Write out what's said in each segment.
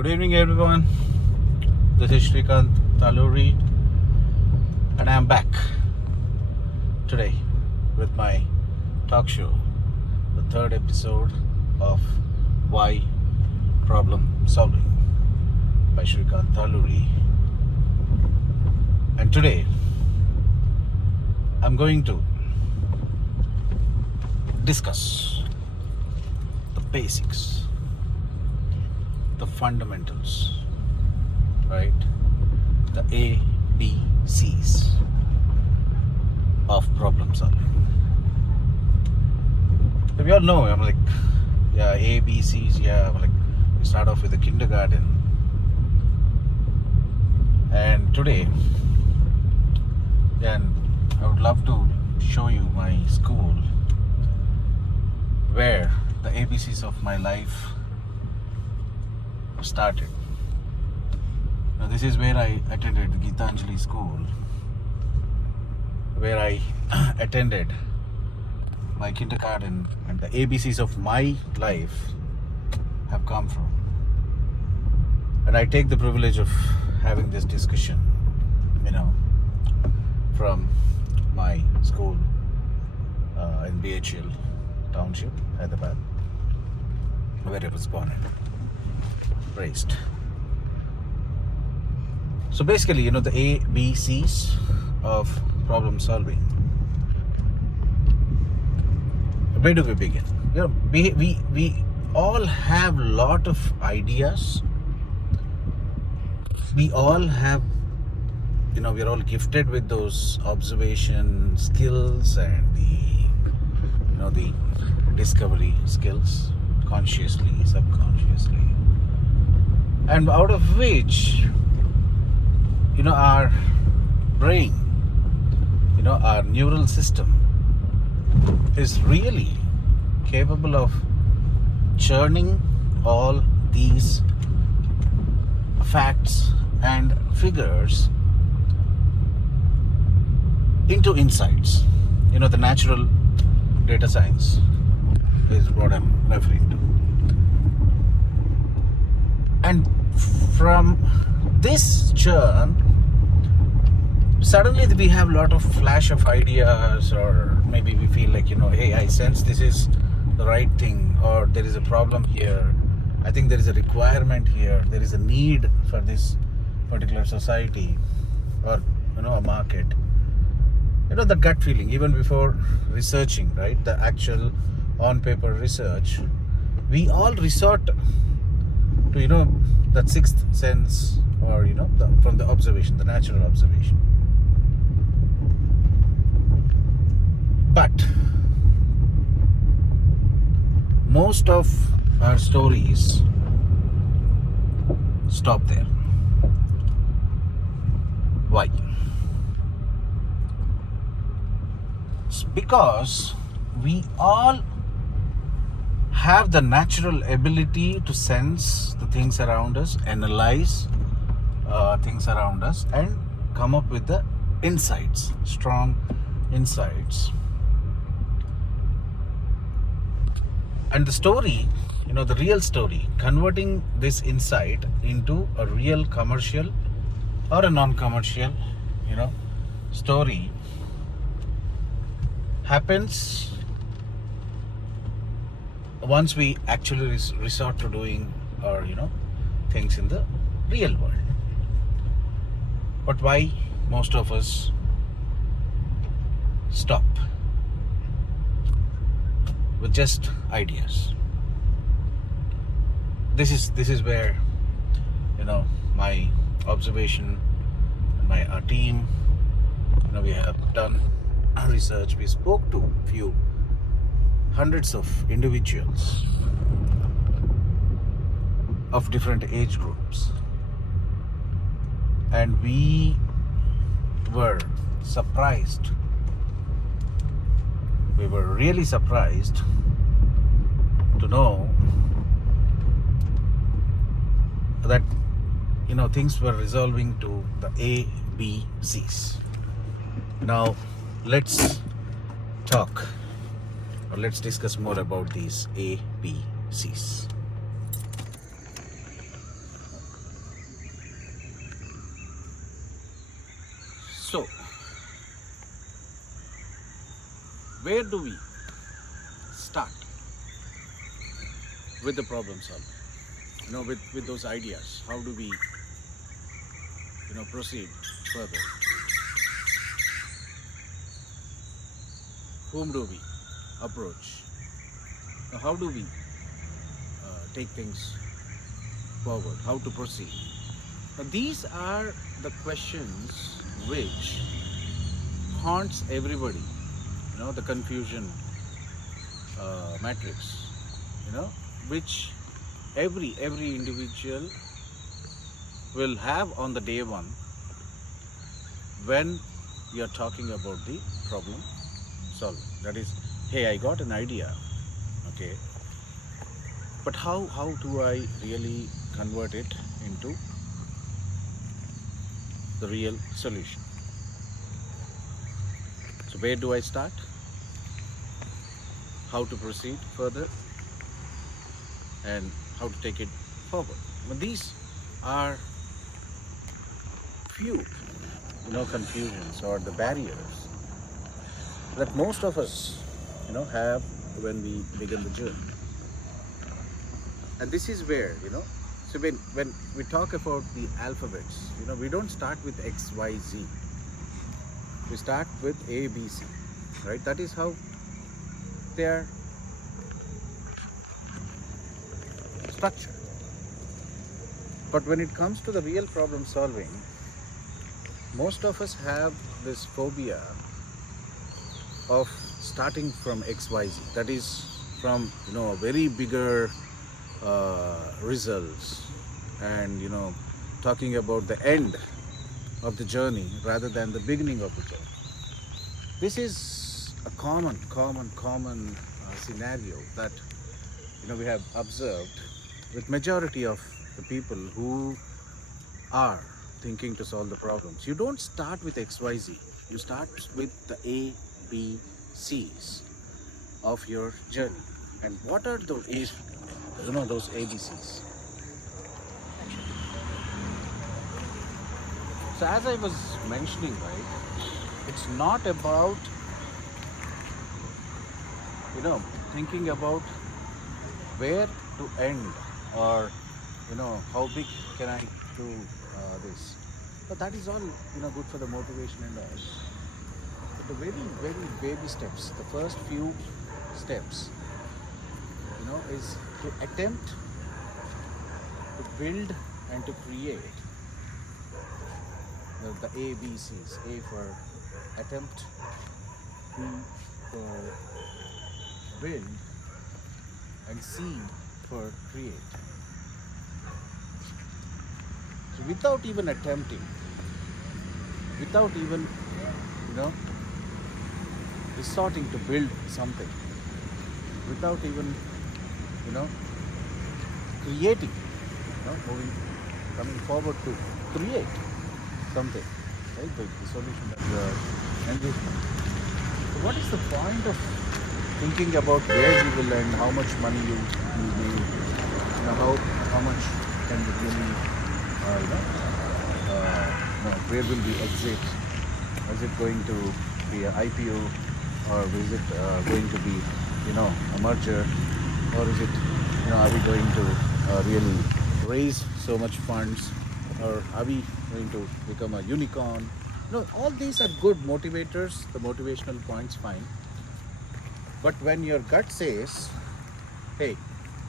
Good evening, everyone. This is Srikanth Talluri, and I am back today with my talk show, the third episode of Why Problem Solving by Srikanth Talluri. And today, I'm going to discuss the basics, the fundamentals, right? The ABCs of problem solving. So we all know, I'm like, yeah, ABCs, yeah, I'm like, we start off with the kindergarten. And today, and I would love to show you my school where the ABCs of my life started. Now this is where I attended Geetanjali school, where I attended my kindergarten, and the ABCs of my life have come from. And I take the privilege of having this discussion, from my school in BHL Township, Hyderabad, where I was born and raised. So basically, the ABCs of problem solving. Where do we begin? We all have lot of ideas. We all have, we're all gifted with those observation skills and the discovery skills, consciously, subconsciously, and out of which, our brain, our neural system is really capable of churning all these facts and figures into insights. The natural data science is what I'm referring to. And from this churn, suddenly we have a lot of flash of ideas, or maybe we feel like, hey, I sense this is the right thing, or there is a problem here. I think there is a requirement here. There is a need for this particular society or, a market. The gut feeling, even before researching, right? The actual on-paper research, we all resort to, that sixth sense, or, from the observation, the natural observation. But most of our stories stop there. Why? It's because we all have the natural ability to sense the things around us, analyze things around us, and come up with the insights, strong insights. And the story, the real story, converting this insight into a real commercial or a non-commercial, story happens once we actually resort to doing or, things in the real world. But why most of us stop with just ideas? This is where, my observation and our team, we have done research. We spoke to few hundreds of individuals of different age groups, and we were surprised. We were really surprised to know that things were resolving to the ABCs. Now let's talk, or let's discuss more about these ABCs. where do we start with the problem solving? With those ideas, how do we, proceed further? Whom do we approach? How do we take things forward? How to proceed? Now, these are the questions which haunts everybody. The confusion matrix. Which every individual will have on the day one when you're talking about the problem solving. That is, hey, I got an idea, okay, but how do I really convert it into the real solution? So where do I start? How to proceed further? And how to take it forward? These are few, confusions or the barriers that most of us, have when we begin the journey. And this is where, so when we talk about the alphabets, we don't start with X, Y, Z. We start with A, B, C, right? That is how they are structured. But when it comes to the real problem solving, most of us have this phobia of starting from XYZ. That is from a very bigger results and talking about the end of the journey rather than the beginning of the journey. This is a common scenario that we have observed with majority of the people who are thinking to solve the problems. You don't start with XYZ. You start with the A, B, C's of your journey. And what are those those ABCs? So as I was mentioning, right, it's not about thinking about where to end or how big can I do this. But that is all good for the motivation and all. But the very baby steps, the first few steps, is to attempt to build and to create the ABCs. A for attempt, B for build, and C for create. So without even attempting, without even resorting to build something, without even creating, coming forward to create something, right? The solution that you are envisioning. So what is the point of thinking about where you will end, how much money you need, how much can you really, where will the exit? Is it going to be an IPO, or is it going to be, a merger, or is it, are we going to really raise so much funds, or are we going to become a unicorn? All these are good motivators, the motivational points, fine. But when your gut says, hey,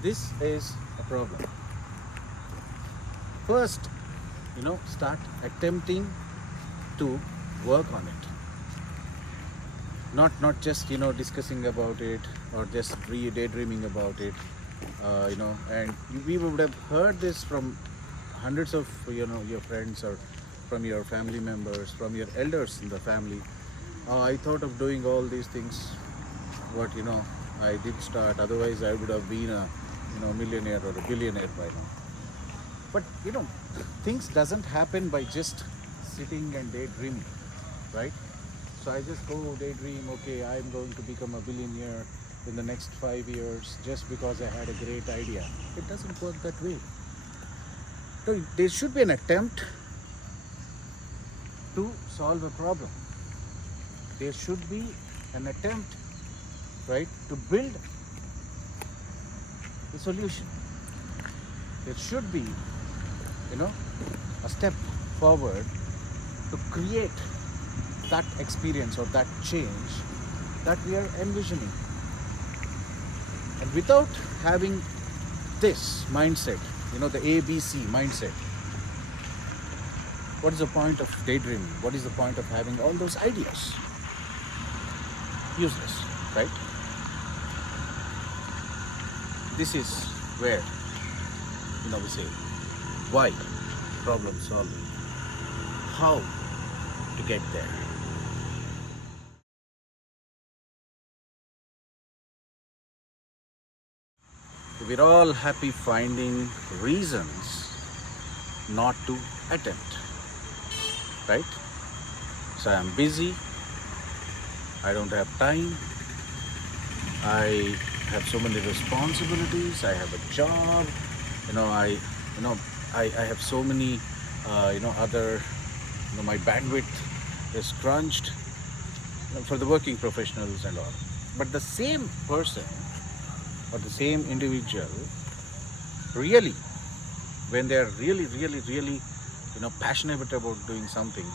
this is a problem, first, start attempting to work on it. Not just discussing about it or just daydreaming about it, and we would have heard this from hundreds of your friends or from your family members, from your elders in the family. I thought of doing all these things, but I did start, otherwise I would have been a millionaire or a billionaire by now. But things doesn't happen by just sitting and daydreaming, right? So I just go daydream, okay, I'm going to become a billionaire in the next 5 years just because I had a great idea. It doesn't work that way. So there should be an attempt to solve a problem. There should be an attempt right, to build the solution. There should be, a step forward to create that experience or that change that we are envisioning. And without having this mindset, the ABC mindset, what is the point of daydreaming? What is the point of having all those ideas? Useless, right? This is where, we say, why problem solving, how to get there. We're all happy finding reasons not to attempt, right? So I'm busy, I don't have time, I have so many responsibilities, I have a job, I have so many, other, my bandwidth is crunched, for the working professionals and all. But the same person or the same individual, really, when they're really, passionate about doing something,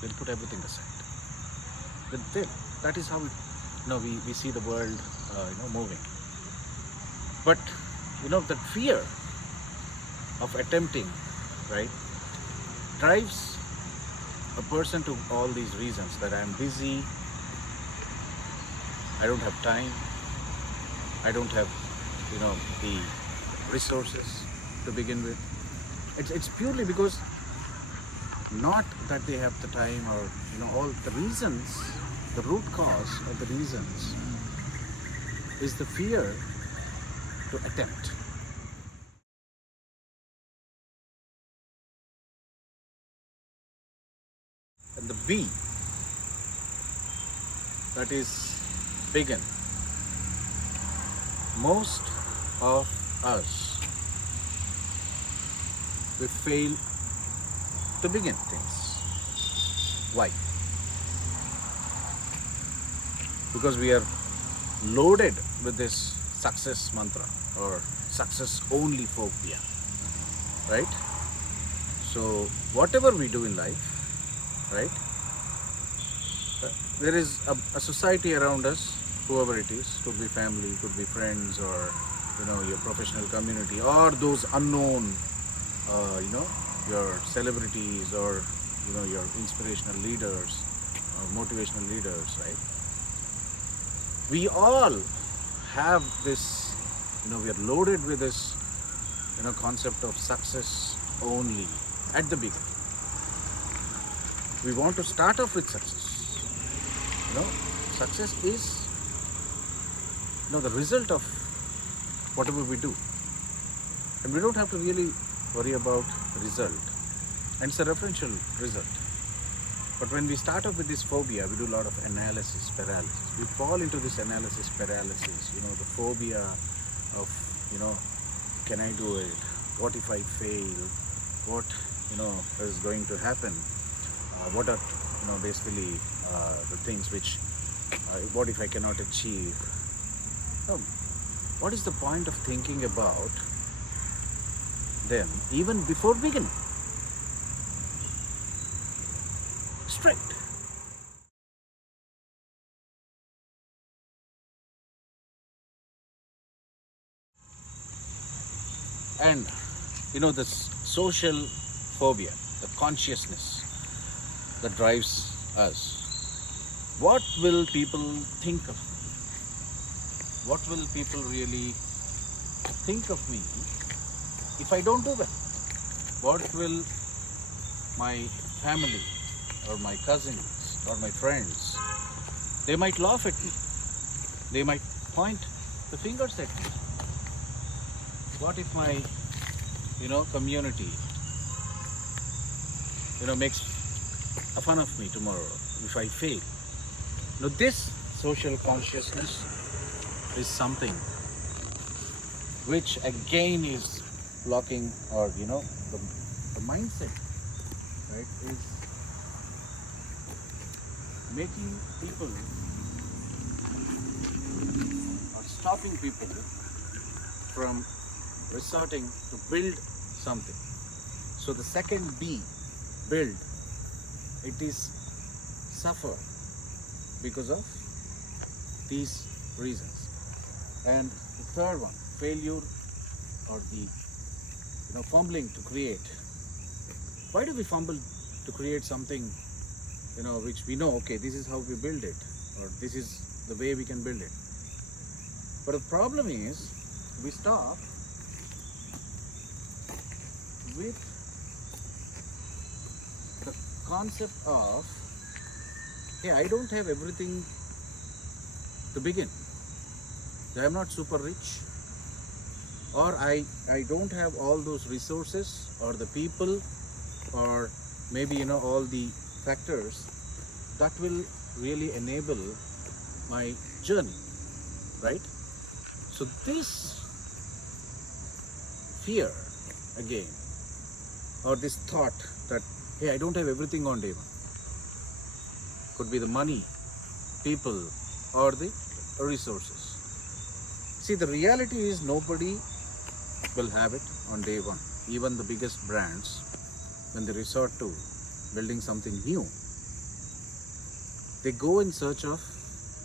they'll put everything aside. That is how we see the world, moving. But that fear of attempting, right, drives a person to all these reasons, that I'm busy, I don't have time, I don't have, the resources to begin with. It's purely because not that they have the time or, all the reasons, the root cause of the reasons is the fear to attempt. And the B, that is begin. Most of us, we fail to begin things. Why? Because we are loaded with this success mantra or success only phobia, right? So whatever we do in life, right, there is a society around us, whoever it is, could be family, could be friends, or your professional community, or those unknown, your celebrities, or your inspirational leaders or motivational leaders, right? We all have this, we are loaded with this, concept of success only at the beginning. We want to start off with success. Success is, the result of whatever we do. And we don't have to really worry about result. And it's a referential result. But when we start off with this phobia, we do a lot of analysis paralysis. We fall into this analysis paralysis, the phobia of, can I do it? What if I fail? What, is going to happen? What are, basically the things which, what if I cannot achieve? What is the point of thinking about them even before beginning? Straight. And this social phobia, the consciousness that drives us. What will people think of me? What will people really think of me if I don't do well? What will my family or my cousins or my friends, they might laugh at me. They might point the fingers at me. What if my, community, makes a fun of me tomorrow if I fail? Now this social consciousness is something which again is blocking, or the mindset, right, is making people stopping people from resorting to build something. So the second B, build, it is suffer because of these reasons. And the third one, failure or the fumbling to create. Why do we fumble to create something which we know, okay, this is how we build it, or this is the way we can build it? But the problem is we stop with the concept of, hey, I don't have everything to begin. I am not super rich, or I don't have all those resources or the people, or maybe all the factors that will really enable my journey, right? So this fear again, or this thought that, hey, I don't have everything on day one, could be the money, people, or the resources. See, the reality is nobody will have it on day one. Even the biggest brands, when they resort to building something new, they go in search of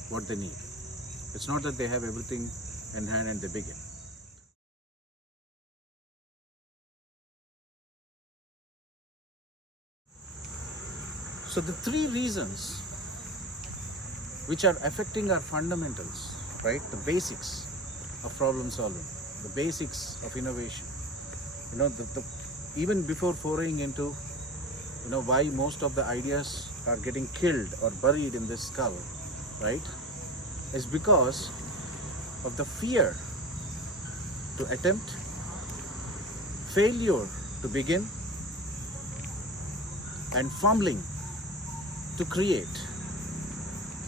what they need. It's not that they have everything in hand and they begin. So the three reasons which are affecting our fundamentals, right? The basics of problem solving, the basics of innovation. Even before foraying into, why most of the ideas are getting killed or buried in this skull, right? Is because of the fear to attempt, failure to begin, and fumbling to create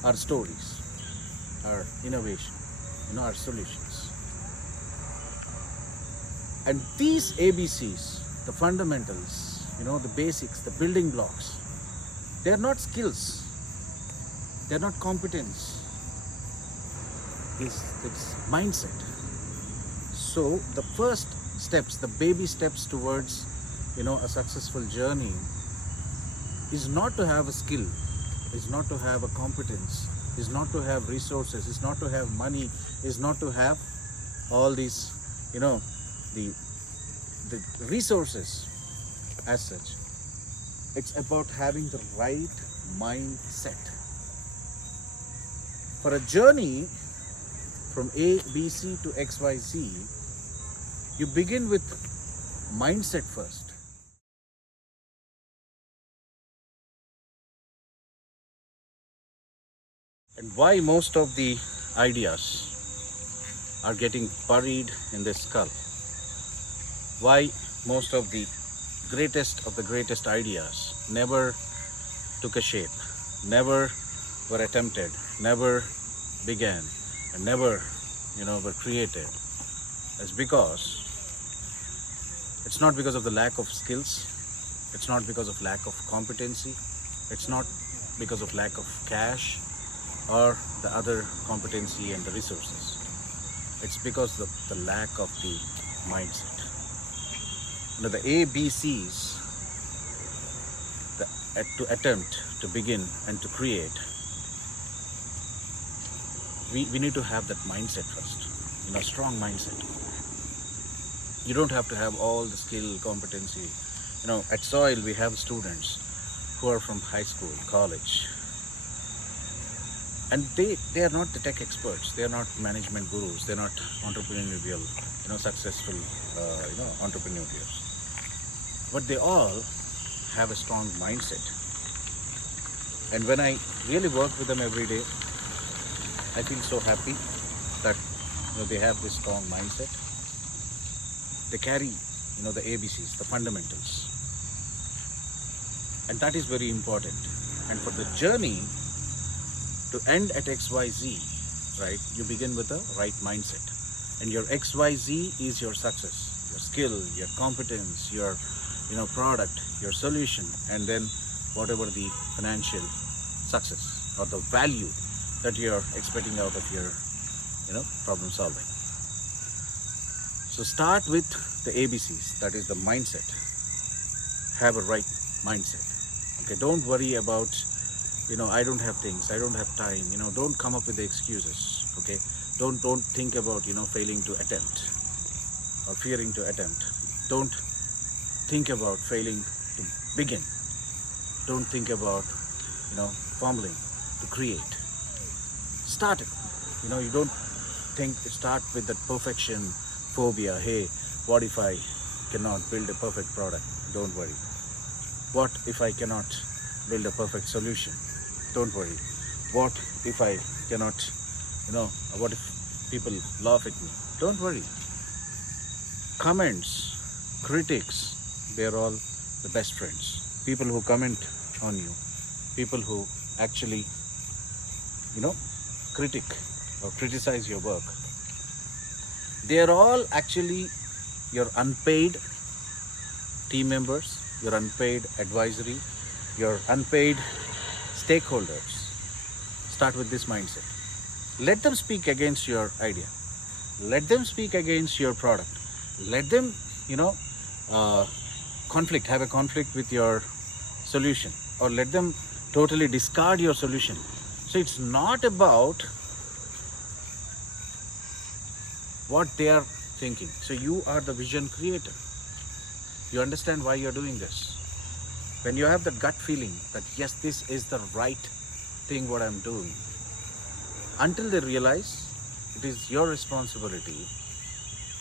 our stories, our innovation, our solutions. And these ABCs, the fundamentals, the basics, the building blocks, they are not skills, they are not competence, it's mindset. So the first steps, the baby steps towards a successful journey is not to have a skill, is not to have a competence, is not to have resources, is not to have money, is not to have all these the resources as such. It's about having the right mindset. For a journey from A, B, C to X, Y, Z, you begin with mindset first. And why most of the ideas are getting buried in the skull? Why most of the greatest ideas never took a shape, never were attempted, never began, and never were created? It's because it's not because of the lack of skills, it's not because of lack of competency, it's not because of lack of cash or the other competency and the resources. It's because of the lack of the mindset. The ABCs, to attempt, to begin, and to create, we need to have that mindset first, strong mindset. You don't have to have all the skill, competency. At SOIL we have students who are from high school, college, and they are not the tech experts, they are not management gurus, they're not entrepreneurial, successful, entrepreneurs. But they all have a strong mindset. And when I really work with them every day, I feel so happy that they have this strong mindset. They carry the ABCs, the fundamentals, and that is very important. And for the journey to end at XYZ, right, you begin with the right mindset, and your XYZ is your success, your skill, your competence, your product, your solution, and then whatever the financial success or the value that you're expecting out of your problem solving. So start with the ABCs, that is the mindset. Have a right mindset. Okay, don't worry about, I don't have things, I don't have time, don't come up with the excuses. Okay, don't think about, failing to attempt or fearing to attempt. Don't think about failing to begin. Don't think about, fumbling to create. Start it. You don't start with that perfection phobia. Hey, what if I cannot build a perfect product? Don't worry. What if I cannot build a perfect solution? Don't worry. What if I cannot, what if people laugh at me? Don't worry. Comments, critics, they're all the best friends. People who comment on you, people who actually, critic or criticize your work, they're all actually your unpaid team members, your unpaid advisory, your unpaid stakeholders. Start with this mindset. Let them speak against your idea. Let them speak against your product. Let them, have a conflict with your solution, or let them totally discard your solution. So it's not about what they are thinking. So you are the vision creator. You understand why you're doing this. When you have that gut feeling that yes, this is the right thing what I'm doing, until they realize, it is your responsibility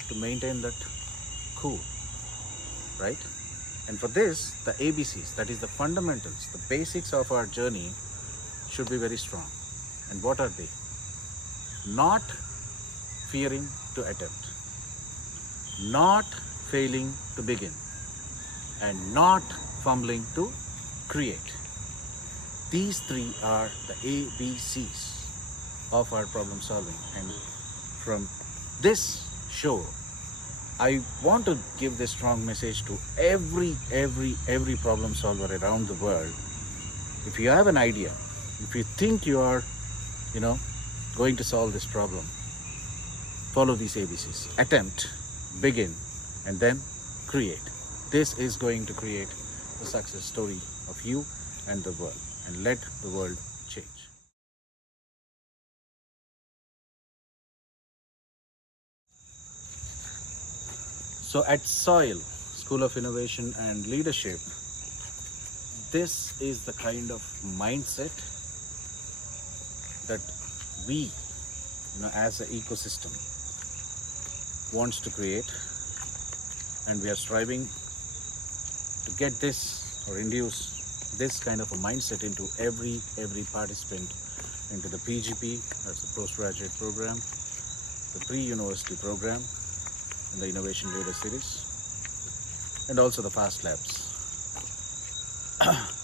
to maintain that cool, right? And for this, the ABCs, that is the fundamentals, the basics of our journey should be very strong. And what are they? Not fearing to attempt, not failing to begin, and not fumbling to create. These three are the ABCs of our problem solving. And from this show, I want to give this strong message to every problem solver around the world. If you have an idea, if you think you are, going to solve this problem, follow these ABCs. Attempt, begin, and then create. This is going to create the success story of you and the world, and let the world change. So at SOIL, School of Innovation and Leadership, this is the kind of mindset that we, as an ecosystem, wants to create, and we are striving to get this or induce this kind of a mindset into every participant into the PGP, that's the postgraduate program, the pre-university program, and the Innovation Leader Series, and also the FASTLABS,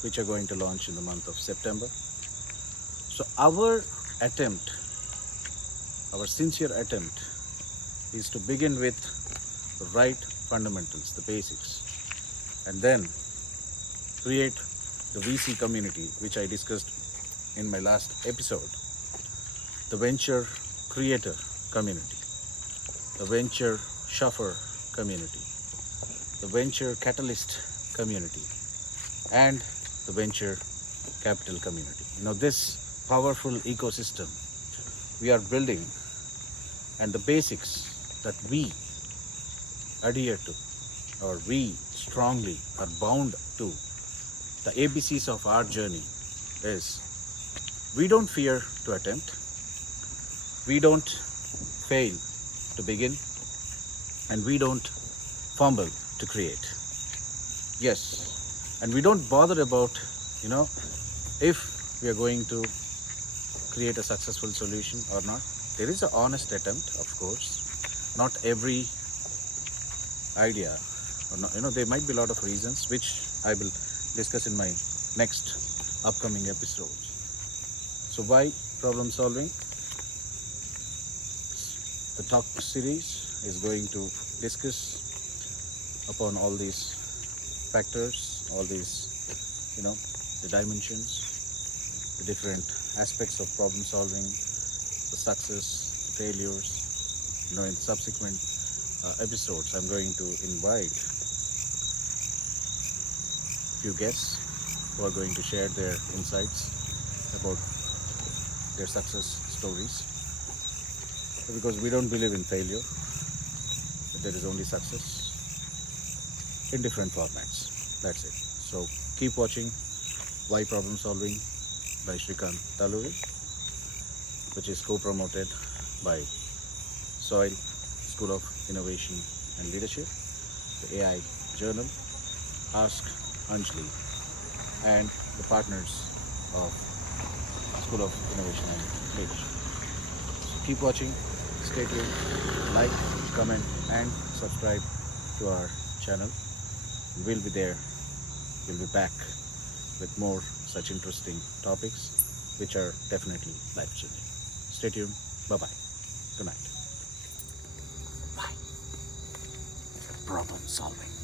which are going to launch in the month of September. So our attempt, our sincere attempt, is to begin with the right fundamentals, the basics, and then create the VC community, which I discussed in my last episode, the venture creator community, the venture chauffeur community, the venture catalyst community, and the venture capital community. This powerful ecosystem we are building, and the basics that we adhere to, or we strongly are bound to, the ABCs of our journey is: we don't fear to attempt, we don't fail to begin, and we don't fumble to create. Yes, and we don't bother about, if we are going to create a successful solution or not. There is an honest attempt, of course. Not every idea, or not, there might be a lot of reasons, which I will discuss in my next upcoming episodes. So why problem solving? The talk series is going to discuss upon all these factors, all these, the dimensions, the different aspects of problem solving, the success, the failures. In subsequent episodes, I'm going to invite few guests who are going to share their insights about their success stories. Because we don't believe in failure, there is only success in different formats. That's it. So keep watching Why Problem Solving by Srikanth Talluri, which is co-promoted by Soil School of Innovation and Leadership, the AI Journal, Ask Anjali, and the partners of School of Innovation and Leadership. So keep watching, stay tuned, like, comment and subscribe to our channel. We'll be there, we'll be back with more such interesting topics which are definitely life-changing. Stay tuned, bye-bye, good night. Bye. Problem solving.